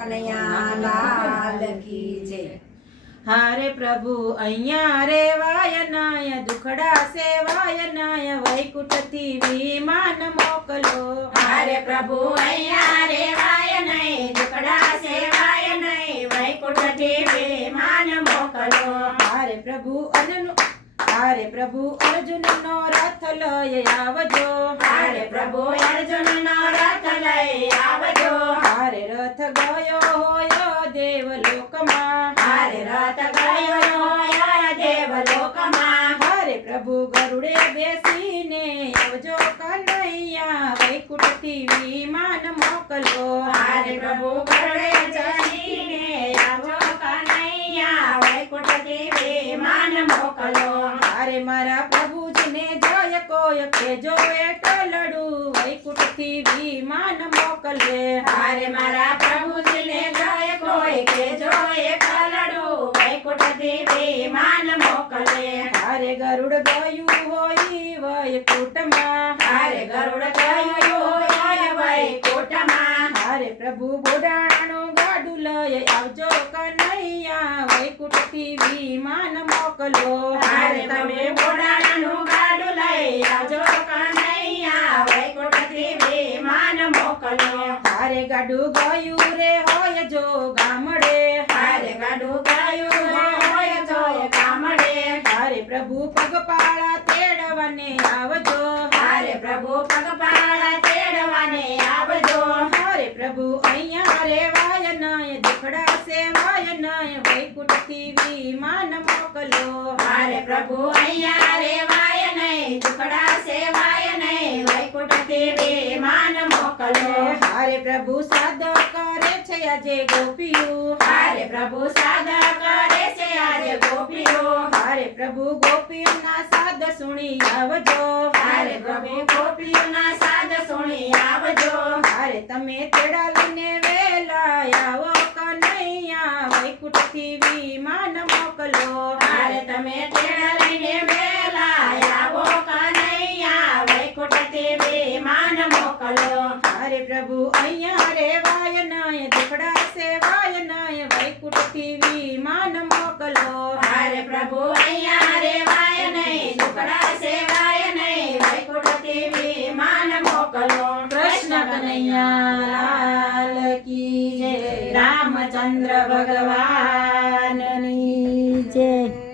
કનૈયા લાલ કી જય। હારે પ્રભુ અહીંયા રેવાય નાય, દુખડા સેવાય નાય, વૈકુંઠથી વિમાન મોકલો। હારે પ્રભુ અહીંયા રેવાય નહીં, દુખડા સેવાય નહીં, વૈકુંઠથી વિમાન મોકલો। હારે પ્રભુ અર્જુનનો રથ લઈ આવજો। હારે પ્રભુ અર્જુનનો રથ લઈ આવજો। હારે રથ ગયો હોય દેવલોકમાં। હારે રથ ગયો હોય દેવલોકમાં। હારે પ્રભુ ગરુડે બેસીને આવજો કનૈયા, વૈકુંઠથી વિમાન મોકલો। હારે પ્રભુ ગરુડે ચડીને આવજો કનૈયા, વૈકુંઠથી વિમાન મોકલો। હારે મારા પ્રભુજીને જય કોઈ કેજો એટલડું, વૈકુંઠથી વિમાન મોકલે। હારે મારા પ્રભુજીને જય કોઈ કેજો એકલડું, વૈકુંઠથી વિમાન મોકલે। હારે ગરુડ ગયું હોય વૈકુંઠમાં। હારે ગરુડ ગયું હોય વૈકુંઠમાં। હારે પ્રભુ બોડાણાનું ગાડું લઈ આવજો કનૈયા, વૈકુંઠથી વિમાન મોકલો। હારે તમે બોડાણાનું ગાડું લઈ આવજો કનૈયા, વૈકુંઠથી વિમાન મોકલો। હારે ગાડું ગયું રે હોય જો ગામડે। હારે ગાડું ગયું હોય જો ગામડે। હારે પ્રભુ પગપાળા તેડવાને આવજો। હારે પ્રભુ પગપાળા તેડવાને આવજો। હારે પ્રભુ અહીંયા રેવાય નય, દુખડા સેવાય નય, વૈકુંઠથી વિમાન મોકલો। હારે પ્રભુ અહીંયા રેવાય નહીં, દુખડા સેવાય નહીં, વૈકુંઠથી વિમાન મોકલો। હારે પ્રભુ સાદ કરે છે આજે ગોપીઓ। હારે પ્રભુ સાદા કરે છે આજે ગોપીઓ। હારે પ્રભુ ગોપીઓના સાદ સુણી આવજો। હારે પ્રભુ ગોપીઓના સાદ સુણી આવજો। હારે તમે તેડા લઈને વેલા આવો કનૈયા, વૈકુંઠથી વિમાન મોકલો। હારે તમે તેડા લઈને વેલા આવો કનૈયા, વૈકુંઠથી વિમાન મોકલો। હારે પ્રભુ અહીંયા રેવાય નય, દુખડા સેવાય નય, વૈકુંઠથી વિમાન મોકલો। હારે પ્રભુ અહીંયા રેવાય નહીં, દુખડા સેવાય નહીં, વૈકુંઠથી વિમાન મોકલો। કૃષ્ણ કનૈયા લાલ કી જય। રામચંદ્ર ભગવાન